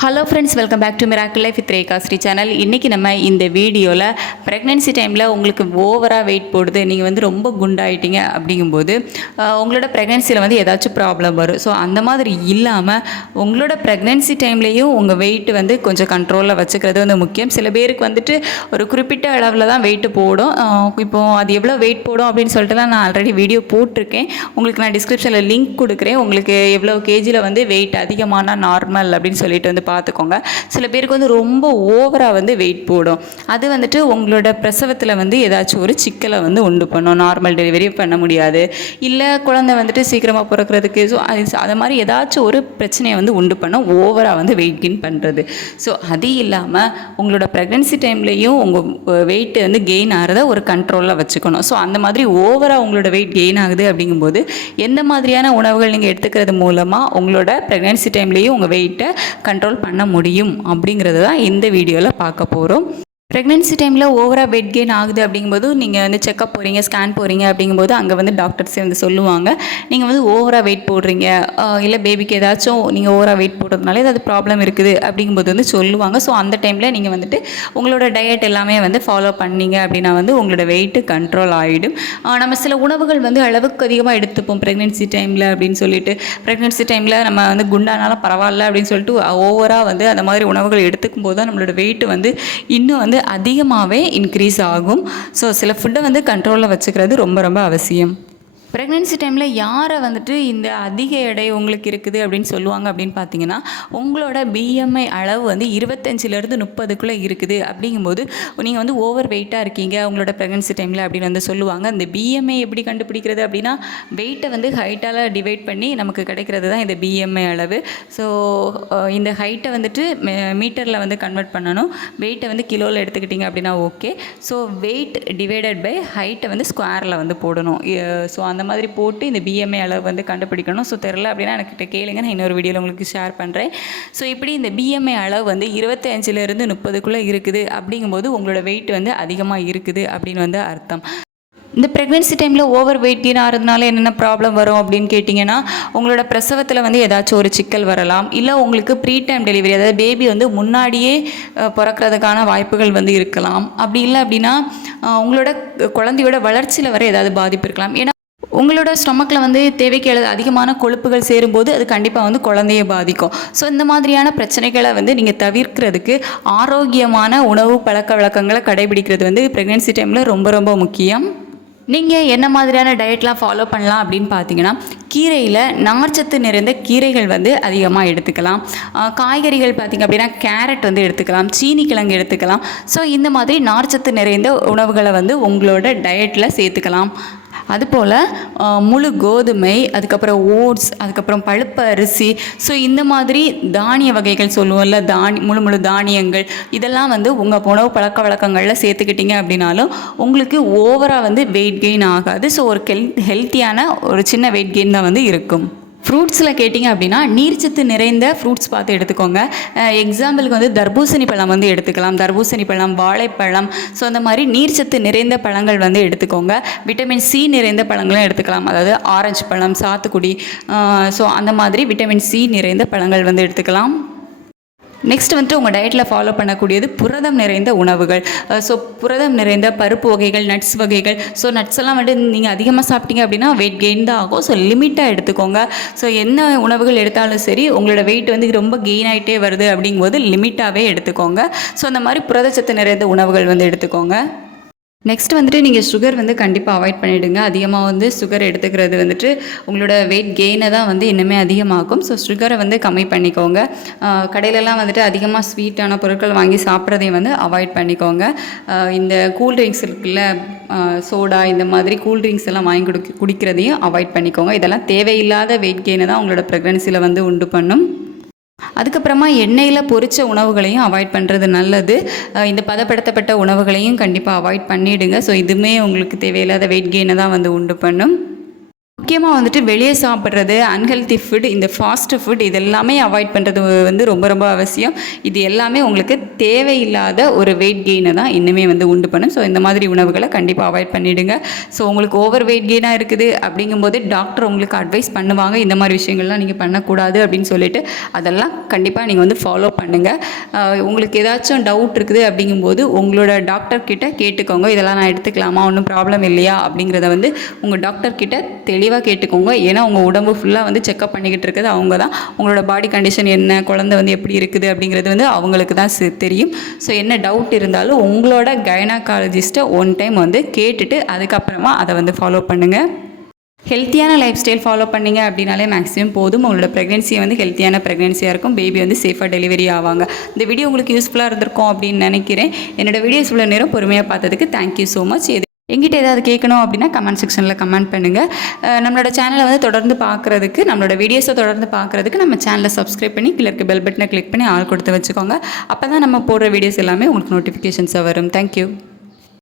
Hello friends, welcome back to miracle life with Rekha Sri channel. இன்றைக்கி நம்ம இந்த வீடியோவில் ப்ரெக்னென்சி டைமில் உங்களுக்கு ஓவராக வெயிட் போடுது, நீங்கள் வந்து ரொம்ப குண்டாயிட்டீங்க அப்படிங்கும்போது உங்களோட ப்ரெக்னென்சியில் வந்து ஏதாச்சும் ப்ராப்ளம் வரும். ஸோ அந்த மாதிரி இல்லாமல் உங்களோட ப்ரெக்னென்சி டைம்லேயும் உங்கள் வெயிட் வந்து கொஞ்சம் கண்ட்ரோலில் வச்சுக்கிறது வந்து முக்கியம். சில பேருக்கு வந்துட்டு ஒரு குறிப்பிட்ட அளவில் தான் வெயிட்டு போடும். இப்போது அது எவ்வளோ வெயிட் போடும் அப்படின்னு சொல்லிட்டுலாம் நான் ஆல்ரெடி வீடியோ போட்டிருக்கேன். உங்களுக்கு நான் டிஸ்கிரிப்ஷனில் லிங்க் கொடுக்குறேன். உங்களுக்கு எவ்வளோ கேஜியில் வந்து வெயிட் அதிகமான நார்மல் அப்படின்னு சொல்லிட்டு வந்து பார்த்துக்கோங்க. சில பேருக்கு வந்து ரொம்ப ஓவராக வந்து வெயிட் போடும். அது வந்துட்டு உங்களோட பிரசவத்தில் வந்து ஏதாச்சும் ஒரு சிக்கலை வந்து உண்டு பண்ணும். நார்மல் டெலிவரி பண்ண முடியாது, இல்லை குழந்தை வந்துட்டு சீக்கிரமாக பிறக்கிறதுக்கு அது மாதிரி ஏதாச்சும் ஒரு பிரச்சனையை வந்து உண்டு பண்ணும், ஓவராக வந்து வெயிட் கெயின் பண்ணுறது. ஸோ அது இல்லாமல் உங்களோட ப்ரெக்னென்சி டைம்லேயும் உங்கள் வெயிட் வந்து கெயின் ஆகிறத ஒரு கண்ட்ரோலில் வச்சுக்கணும். ஸோ அந்த மாதிரி ஓவராக உங்களோட வெயிட் கெயின் ஆகுது அப்படிங்கும்போது எந்த மாதிரியான உணவுகள் நீங்கள் எடுத்துக்கிறது மூலமாக உங்களோட ப்ரெக்னென்சி டைம்லேயும் உங்கள் வெயிட்டை கண்ட்ரோல் பண்ண முடியும் அப்படிங்கிறது தான் இந்த வீடியோவில் பார்க்க போகிறோம். ப்ரெக்னென்சி டைமில் ஓவராக வெயிட் கெயின் ஆகுது அப்படிங்கும்போது நீங்கள் வந்து செக்கப் போகிறீங்க, ஸ்கேன் போகிறீங்க அப்படிங்கும்போது அங்கே வந்து டாக்டர்ஸே வந்து சொல்லுவாங்க, நீங்கள் வந்து ஓவராக வெயிட் போடுறீங்க, இல்லை பேபிக்கு ஏதாச்சும் நீங்கள் ஓவராக வெயிட் போடுறதுனால ஏதாவது ப்ராப்ளம் இருக்குது அப்படிங்கும்போது வந்து சொல்லுவாங்க. ஸோ அந்த டைமில் நீங்கள் வந்துட்டு உங்களோட டயட் எல்லாமே வந்து ஃபாலோ பண்ணீங்க அப்படின்னா வந்து உங்களோட வெயிட்டு கண்ட்ரோல் ஆகிடும். நம்ம சில உணவுகள் வந்து அளவுக்கு அதிகமாக எடுத்துப்போம் ப்ரெக்னென்சி டைமில் அப்படின்னு சொல்லிட்டு. ப்ரெக்னென்சி டைமில் நம்ம வந்து குண்டானாலும் பரவாயில்ல அப்படின்னு சொல்லிட்டு ஓவராக வந்து அந்த மாதிரி உணவுகள் எடுத்துக்கும் போது தான் நம்மளோட வெயிட்டு வந்து இன்னும் வந்து அதிகமாகவே இன்க்ரீஸ் ஆகும். ஸோ சில ஃபுட்டை வந்து கண்ட்ரோலில் வச்சுக்கிறது ரொம்ப ரொம்ப அவசியம். ப்ரெக்னென்சி டைமில் யாரை வந்துட்டு இந்த அதிக எடை உங்களுக்கு இருக்குது அப்படின்னு சொல்லுவாங்க அப்படின்னு பார்த்தீங்கன்னா, உங்களோட பிஎம்ஐ அளவு வந்து 25லேருந்து 30க்குள்ளே இருக்குது அப்படிங்கும்போது நீங்கள் வந்து ஓவர் வெயிட்டாக இருக்கீங்க உங்களோட ப்ரெக்னென்சி டைமில் அப்படின்னு வந்து சொல்லுவாங்க. இந்த பிஎம்ஐ எப்படி கண்டுபிடிக்கிறது அப்படின்னா, வெயிட்டை வந்து ஹைட்டால் டிவைட் பண்ணி நமக்கு கிடைக்கிறது தான் இந்த பிஎம்ஐ அளவு. ஸோ இந்த ஹைட்டை வந்துட்டு மீட்டரில் வந்து கன்வெர்ட் பண்ணணும். வெயிட்டை வந்து கிலோவில் எடுத்துக்கிட்டிங்க அப்படின்னா okay. So weight divided by ஹைட்டை வந்து ஸ்கொயரில் வந்து போடணும். ஸோ அந்த மாதிரி போட்டு இந்த பிஎம்ஐ அளவு வந்து கண்டுபிடிக்கணும். ஸோ தெரில அப்படின்னா எனக்கிட்ட கேளுங்க, நான் இன்னொரு வீடியோவில் உங்களுக்கு ஷேர் பண்ணுறேன். ஸோ இப்படி இந்த பிஎம்ஐ அளவு வந்து 25லேருந்து 30க்குள்ளே இருக்குது அப்படிங்கும்போது உங்களோட வெயிட் வந்து அதிகமாக இருக்குது அப்படின்னு வந்து அர்த்தம். இந்த ப்ரெக்னென்சி டைமில் ஓவர் வெயிட் கெயின் ஆகிறதுனால என்னென்ன ப்ராப்ளம் வரும் அப்படின்னு கேட்டிங்கன்னா, உங்களோட பிரசவத்தில் வந்து ஏதாச்சும் ஒரு சிக்கல் வரலாம், இல்லை உங்களுக்கு ப்ரீ டைம் டெலிவரி, அதாவது பேபி வந்து முன்னாடியே பிறக்கிறதுக்கான வாய்ப்புகள் வந்து இருக்கலாம். அப்படி இல்லை அப்படின்னா உங்களோட குழந்தையோட வளர்ச்சியில் வர ஏதாவது பாதிப்பு இருக்கலாம். ஏன்னா உங்களோட ஸ்டொமக்கில் வந்து தேவைக்கு அதிகமான கொழுப்புகள் சேரும்போது அது கண்டிப்பாக வந்து குழந்தைய பாதிக்கும். ஸோ இந்த மாதிரியான பிரச்சனைகளை வந்து நீங்கள் தவிர்க்கிறதுக்கு ஆரோக்கியமான உணவு பழக்க வழக்கங்களை கடைபிடிக்கிறது வந்து ப்ரெக்னென்சி டைமில் ரொம்ப ரொம்ப முக்கியம். நீங்கள் என்ன மாதிரியான டயட்லாம் ஃபாலோ பண்ணலாம் அப்படின்னு பார்த்தீங்கன்னா, கீரையில் நார்ச்சத்து நிறைந்த கீரைகள் வந்து அதிகமாக எடுத்துக்கலாம். காய்கறிகள் பார்த்திங்க அப்படின்னா கேரட் வந்து எடுத்துக்கலாம், சீனி கிழங்கு எடுத்துக்கலாம். ஸோ இந்த மாதிரி நார்ச்சத்து நிறைந்த உணவுகளை வந்து உங்களோட டயட்டில் சேர்த்துக்கலாம். அதுபோல் முழு கோதுமை, அதுக்கப்புறம் ஓட்ஸ், அதுக்கப்புறம் பழுப்பு அரிசி, ஸோ இந்த மாதிரி தானிய வகைகள் சொல்லுவோம்ல, முழு தானியங்கள், இதெல்லாம் வந்து உங்கள் உணவு பழக்க வழக்கங்களில் சேர்த்துக்கிட்டிங்க அப்படின்னாலும் உங்களுக்கு ஓவராக வந்து வெயிட் கெயின் ஆகாது. ஸோ ஒரு ஹெல்த்தியான ஒரு சின்ன வெயிட் கெயின் தான் வந்து இருக்கும். ஃப்ரூட்ஸில் கேட்டிங்க அப்படின்னா நீர்ச்சத்து நிறைந்த ஃப்ரூட்ஸ் பார்த்து எடுத்துக்கோங்க. எக்ஸாம்பிளுக்கு வந்து தர்பூசணி பழம் வந்து எடுத்துக்கலாம், தர்பூசணி பழம், வாழைப்பழம். ஸோ அந்த மாதிரி நீர்ச்சத்து நிறைந்த பழங்கள் வந்து எடுத்துக்கோங்க. விட்டமின் சி நிறைந்த பழங்களும் எடுத்துக்கலாம், அதாவது ஆரஞ்சு பழம், சாத்துக்குடி. ஸோ அந்த மாதிரி விட்டமின் சி நிறைந்த பழங்கள் வந்து எடுத்துக்கலாம். நெக்ஸ்ட் வந்துட்டு உங்கள் டயட்டில் ஃபாலோ பண்ணக்கூடியது புரதம் நிறைந்த உணவுகள். ஸோ புரதம் நிறைந்த பருப்பு வகைகள், நட்ஸ் வகைகள். ஸோ நட்ஸ் எல்லாம் வந்துட்டு நீங்கள் அதிகமாக சாப்பிட்டீங்க அப்படின்னா வெயிட் கெயின் தான் ஆகும். ஸோ லிமிட்டாக எடுத்துக்கோங்க. ஸோ என்ன உணவுகள் எடுத்தாலும் சரி உங்களோட வெயிட் வந்து ரொம்ப கெயின் ஆகிட்டே வருது அப்படிங்கும்போது லிமிட்டாகவே எடுத்துக்கோங்க. ஸோ அந்த மாதிரி புரதச்சத்து நிறைந்த உணவுகள் வந்து எடுத்துக்கோங்க. நெக்ஸ்ட் வந்துட்டு நீங்கள் சுகர் வந்து கண்டிப்பாக அவாய்ட் பண்ணிவிடுங்க. அதிகமாக வந்து சுகர் எடுத்துக்கிறது வந்துட்டு உங்களோட வெயிட் கெயினை தான் வந்து இன்னுமே அதிகமாகும். ஸோ சுகரை வந்து கம்மி பண்ணிக்கோங்க. கடையிலலாம் வந்துட்டு அதிகமாக ஸ்வீட்டான பொருட்கள் வாங்கி சாப்பிட்றதையும் வந்து அவாய்ட் பண்ணிக்கோங்க. இந்த கூல்ட்ரிங்க்ஸ் இருக்குல்ல, சோடா, இந்த மாதிரி கூல்ட்ரிங்க்ஸ் எல்லாம் வாங்கி குடிக்கிறதையும் அவாய்ட் பண்ணிக்கோங்க. இதெல்லாம் தேவையில்லாத வெயிட் கெயினை தான் உங்களோட ப்ரெக்னென்சியில் வந்து உண்டு பண்ணும். அதுக்கப்புறமா எண்ணெயில் பொரித்த உணவுகளையும் அவாய்ட் பண்ணுறது நல்லது. இந்த பதப்படுத்தப்பட்ட உணவுகளையும் கண்டிப்பாக அவாய்ட் பண்ணிவிடுங்க. ஸோ இதுவுமே உங்களுக்கு தேவையில்லாத வெயிட் கெயினை தான் வந்து உண்டு பண்ணும். முக்கியமாக வந்துட்டு வெளியே சாப்பிட்றது, அன்ஹெல்த்தி ஃபுட், இந்த ஃபாஸ்ட் ஃபுட் இது எல்லாமே அவாய்ட் பண்ணுறது வந்து ரொம்ப ரொம்ப அவசியம். இது எல்லாமே உங்களுக்கு தேவையில்லாத ஒரு வெயிட் கெயினை தான் இன்னுமே வந்து உண்டு பண்ணும். ஸோ இந்த மாதிரி உணவுகளை கண்டிப்பாக அவாய்ட் பண்ணிவிடுங்க. ஸோ உங்களுக்கு ஓவர் வெயிட் கெயினாக இருக்குது அப்படிங்கும்போது டாக்டர் உங்களுக்கு அட்வைஸ் பண்ணுவாங்க, இந்த மாதிரி விஷயங்கள்லாம் நீங்கள் பண்ணக்கூடாது அப்படின்னு சொல்லிட்டு அதெல்லாம் கண்டிப்பாக நீங்கள் வந்து ஃபாலோ பண்ணுங்கள். உங்களுக்கு ஏதாச்சும் டவுட் இருக்குது அப்படிங்கும்போது உங்களோட டாக்டர் கிட்ட கேட்டுக்கோங்க. இதெல்லாம் நான் எடுத்துக்கலாமா, ஒன்றும் ப்ராப்ளம் இல்லையா அப்படிங்கிறத வந்து உங்கள் டாக்டர் கிட்ட தெளிவாக கேட்டுக்கோங்க. ஏன்னா உங்கள் உடம்பு ஃபுல்லாக வந்து செக்அப் பண்ணிக்கிட்டு இருக்கிறது அவங்க தான். உங்களோட பாடி கண்டிஷன் என்ன, குழந்தை வந்து எப்படி இருக்குது அப்படிங்கிறது வந்து அவங்களுக்கு தான் தெரியும். ஸோ என்ன டவுட் இருந்தாலும் உங்களோட கைனகாலஜிஸ்ட்டை ஒன் டைம் வந்து கேட்டுட்டு அதுக்கப்புறமா அதை வந்து ஃபாலோ பண்ணுங்கள். ஹெல்த்தியான லைஃப் ஸ்டைல் ஃபாலோ பண்ணிங்க அப்படின்னாலே மேக்ஸிமம் போதும். உங்களோட ப்ரெக்னென்சி வந்து ஹெல்த்தியான ப்ரெக்னென்சியாக இருக்கும். பேபி வந்து சேஃபாக டெலிவரி ஆவாங்க. இந்த வீடியோ உங்களுக்கு யூஸ்ஃபுல்லாக இருந்திருக்கும் அப்படின்னு நினைக்கிறேன். என்னோடய வீடியோஸ் இவ்வளோ நேரம் பொறுமையாக பார்த்ததுக்கு தேங்க்யூ ஸோ மச். எங்கிட்ட ஏதாவது கேட்கணும் அப்படின்னா கமெண்ட் செக்ஷனில் கமெண்ட் பண்ணுங்கள். நம்மளோட சேனலை வந்து தொடர்ந்து பார்க்குறதுக்கு, நம்மளோட வீடியோஸை தொடர்ந்து பார்க்குறதுக்கு நம்ம சேனலை சப்ஸ்கிரைப் பண்ணி கீழே இருக்க பெல் பட்டனை கிளிக் பண்ணி ஆல் கொடுத்து வச்சுக்கோங்க. அப்போ தான் நம்ம போடுற வீடியோஸ் எல்லாமே உங்களுக்கு நோட்டிஃபிகேஷன்ஸாக வரும். தேங்க்யூ.